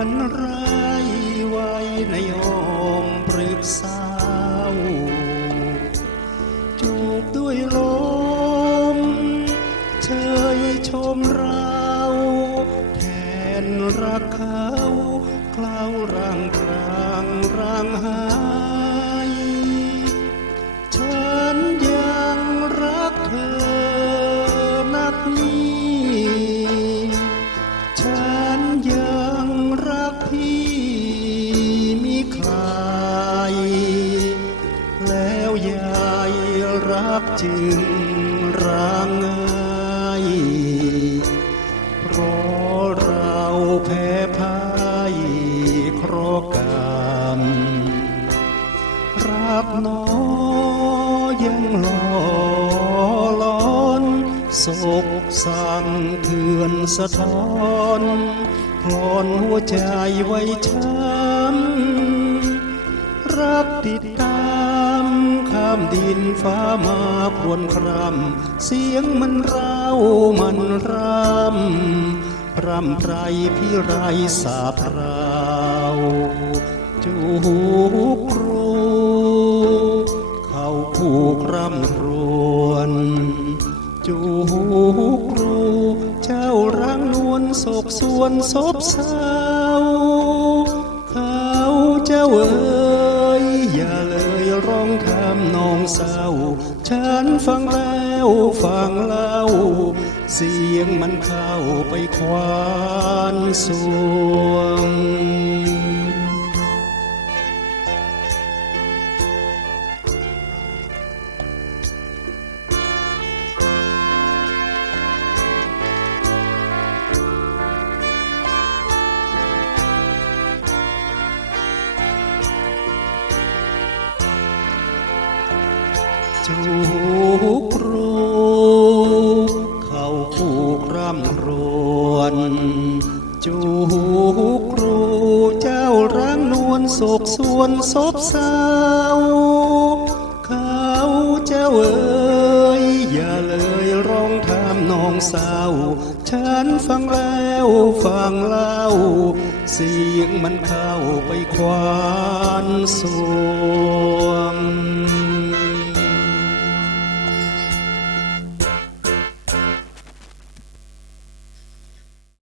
านไรไว้ในอ้อมปรึกษาจูบด้วยลม เชยชมเรา แทนราคา พี่มีใคร แล้วยายรักจึงร้างไงเพราะเราแพ้พ่ายเพราะกรรมรักหนอยังหล่อล้อนศกสั่งเถื่อนสะท้อน พลอนหัวใจไว้ช้ำรับติดตามข้ามดินฟ้ามาควนครำเสียงมันร้าวมันรำพรำไพรพี่ไรสาพราวจูบครูเขาผูกร่ำรวนจูหู นวลศกส่วนศพเศร้าเขาเจ้าเอ๋ยอย่าเลยร้องคำนองเศร้า ฉันฟังแล้วฟังเล่า เสียงมันเข้าไปควานสวง จูครูเขาผูกร่ำรวนจูครูเจ้ารังนวลศกส่วนศพเศร้าเขาเจ้าเอ๋ยอย่าเลยร้องทำนองเศร้าฉันฟังแล้วฟังเล่า เสียงมันเข้าไปควานสวง